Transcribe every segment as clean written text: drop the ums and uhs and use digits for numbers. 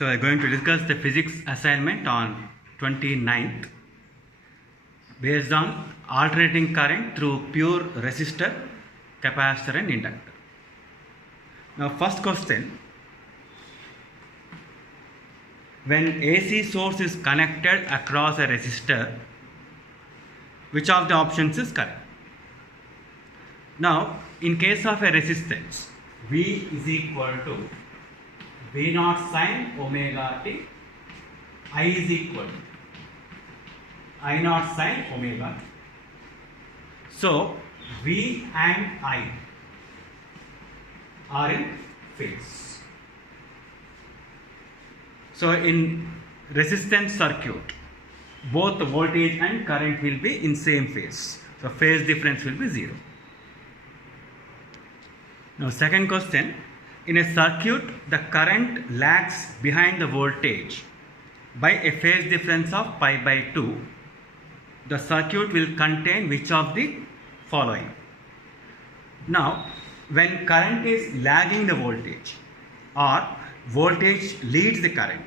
So we are going to discuss the physics assignment on 29th based on alternating current through pure resistor, capacitor and inductor. Now first question, when AC source is connected across a resistor, which of the options is correct? Now in case of a resistance, V is equal to V naught sine omega t, I is equal to I naught sine omega t. So V and I are in phase. So in resistance circuit, both the voltage and current will be in same phase. So phase difference will be 0. Now second question, in a circuit the current lags behind the voltage by a phase difference of pi by 2. The circuit will contain which of the following? Now when current is lagging the voltage or voltage leads the current,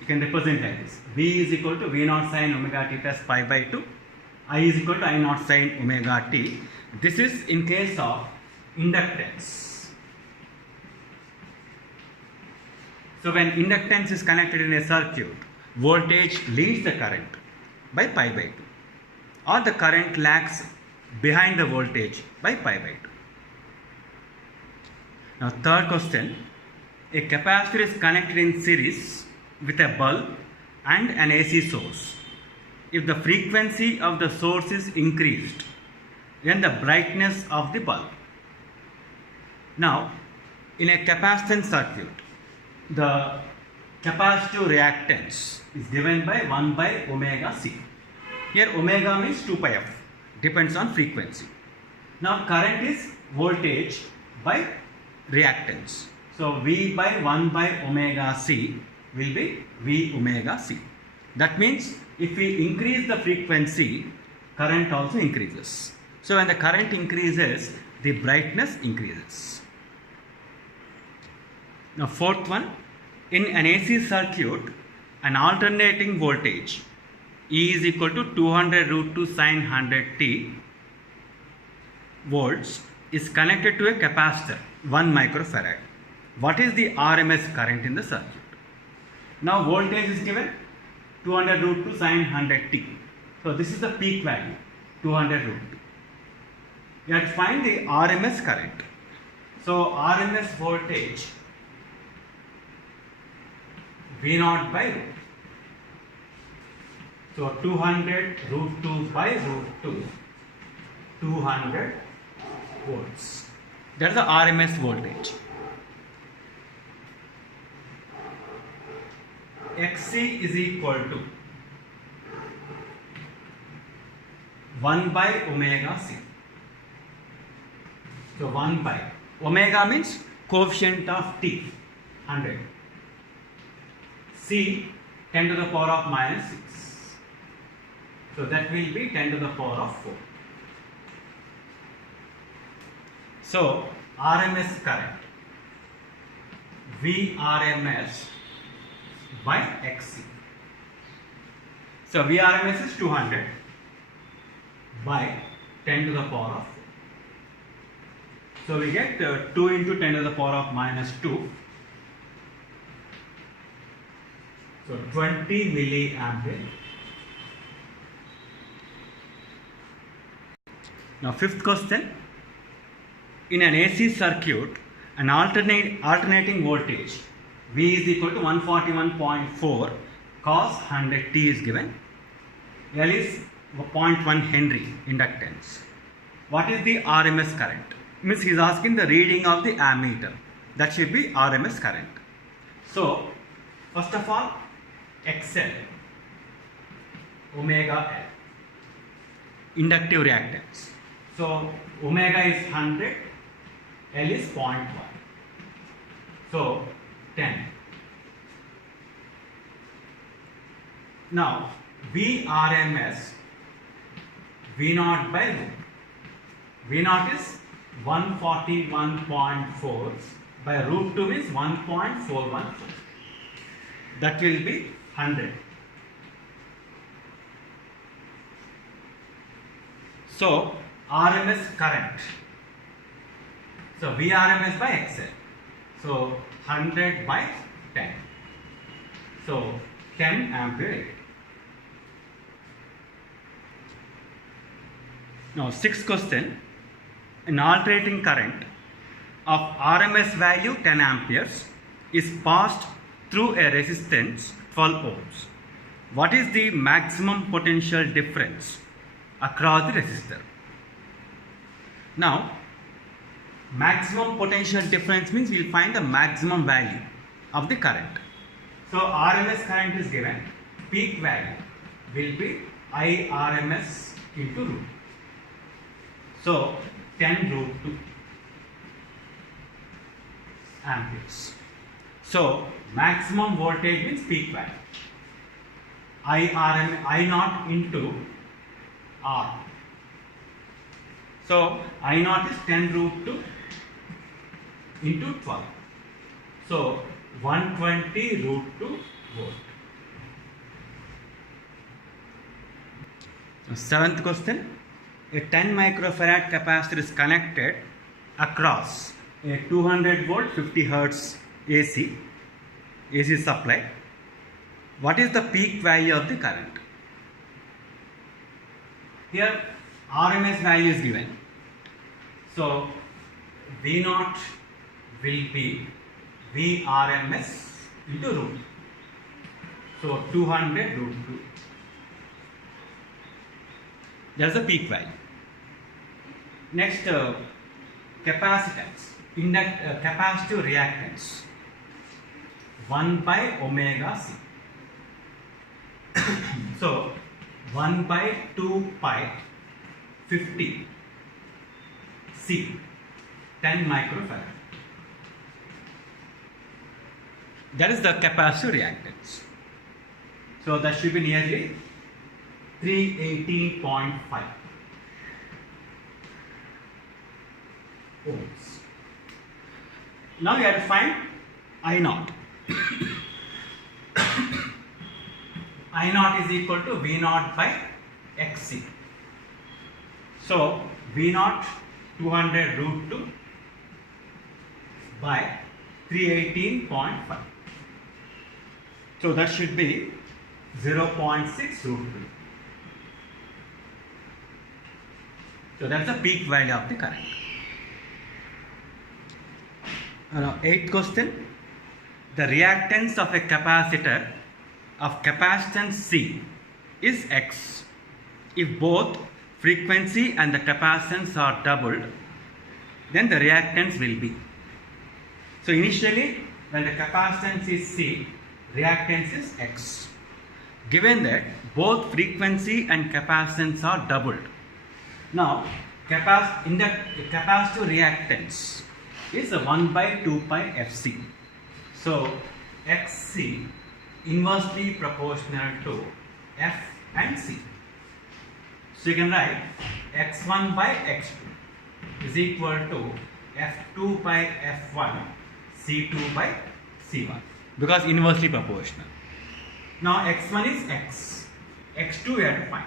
you can represent like this: V is equal to V naught sine omega t plus pi by 2, I is equal to I naught sine omega t. This is in case of inductance. So when inductance is connected in a circuit, voltage leads the current by pi by 2 or the current lags behind the voltage by pi by 2. Now third question, a capacitor is connected in series with a bulb and an AC source. If the frequency of the source is increased, then the brightness of the bulb. Now in a capacitance circuit, the capacitive reactance is given by 1 by omega c. Here omega means 2 pi f, depends on frequency. Now current is voltage by reactance. So V by 1 by omega c will be V omega c. That means if we increase the frequency, current also increases. So when the current increases, the brightness increases. Now fourth one, in an AC circuit, an alternating voltage E is equal to 200 root 2 sine 100 t volts is connected to a capacitor 1 microfarad. What is the RMS current in the circuit? Now voltage is given 200 root 2 sine 100 t. So this is the peak value 200 root 2. You have to find the RMS current. So RMS voltage V naught by root. So 200 root 2 by root 2, 200 volts. That is the RMS voltage. XC is equal to 1 by omega c. So 1 by omega means coefficient of t, 100. C 10 to the power of minus 6. So that will be 10 to the power of 4. So RMS current VRMS by XC. So VRMS is 200 by 10 to the power of 4. So we get 2 into 10 to the power of minus 2. So 20 milliampere. Now fifth question, in an AC circuit, an alternating voltage V is equal to 141.4 cos 100 t is given. L is 0.1 Henry inductance. What is the RMS current? Means he is asking the reading of the ammeter. That should be RMS current. So first of all, XL, omega L, inductive reactance. So omega is 100, L is 0.1. So 10. Now VRMS, V naught by root. V naught is 141.4 by root 2 is 1.414. that will be 100. So RMS current. So Vrms by XL. So 100 by 10. So 10 ampere. Now, sixth question. An alternating current of RMS value 10 amperes is passed through a resistance 12 ohms. What is the maximum potential difference across the resistor? Now, maximum potential difference means we will find the maximum value of the current. So RMS current is given, peak value will be IRMS into root. So 10 root 2 amperes. So maximum voltage means peak value. I naught into R. So I naught is 10 root 2 into 12. So 120 root 2 volt. Seventh question. A 10 microfarad capacitor is connected across a 200 volt 50 hertz AC supply. What is the peak value of the current? Here RMS value is given. So V naught will be Vrms into root. So 200 root 2. That is the peak value. Next, capacitance, capacitive reactance, 1 by omega C. So 1 by 2 pi 50 C, 10 microfarad. That is the capacitive reactance. So that should be nearly 318.5 ohms. Now we have to find I naught. I naught is equal to V naught by XC. So V naught 200 root 2 by 318.5. So that should be 0.6 root 2. So that's the peak value of the current. Now, eighth question. The reactance of a capacitor of capacitance C is X if both frequency and the capacitance are doubled, then the reactance will be. So initially when the capacitance is C, reactance is X. Given that both frequency and capacitance are doubled, now in the capacitive reactance is 1 by 2 pi Fc. So Xc inversely proportional to F and C. So you can write X1 by X2 is equal to F2 by F1, C2 by C1, because inversely proportional. Now X1 is X, X2 we have to find.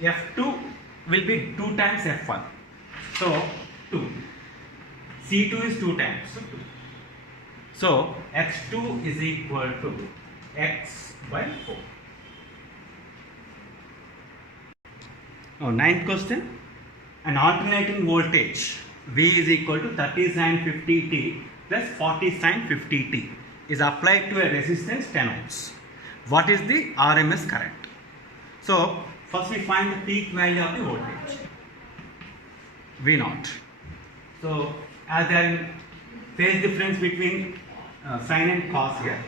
F2 will be 2 times F1, so 2. C2 is 2 times, so 2. So X2 is equal to X by 4. Now ninth question. An alternating voltage V is equal to 30 sin 50t plus 40 sin 50t is applied to a resistance 10 ohms. What is the RMS current? So first we find the peak value of the voltage, V naught. So as there is phase difference between sine and cos here,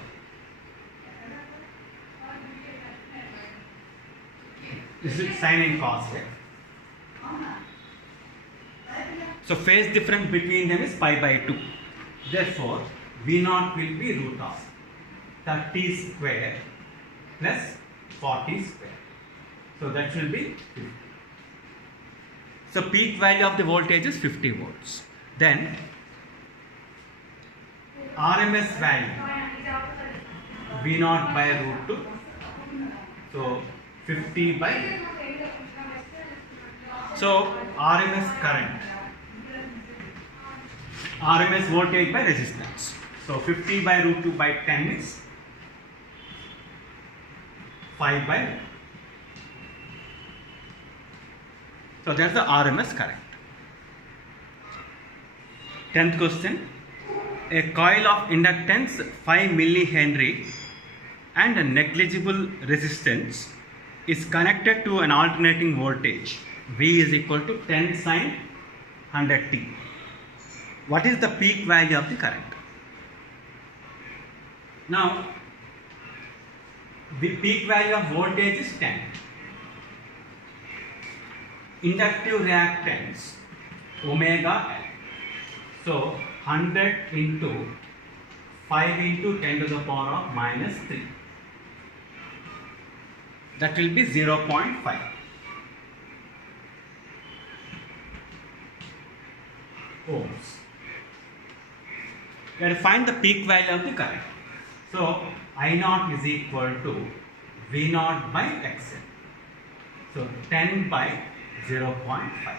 this is sine and cos here. So phase difference between them is pi by 2. Therefore V naught will be root of 30 square plus 40 square. So that will be 50. So peak value of the voltage is 50 volts. Then RMS value V naught by root 2. So 50 by. So RMS current, RMS voltage by resistance. So 50 by root 2 by 10 is 5 by. So that's the RMS current. 10th question. A coil of inductance 5 millihenry and a negligible resistance is connected to an alternating voltage V is equal to 10 sine 100t. What is the peak value of the current? Now, the peak value of voltage is 10. Inductive reactance omega L. So 100 into 5 into 10 to the power of minus 3. That will be 0.5. ohms. We have to find the peak value of the current. So I naught is equal to V naught by XL. So 10 by 0.5.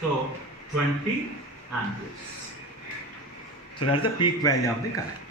So 20 amperes. So that's the peak value of the current.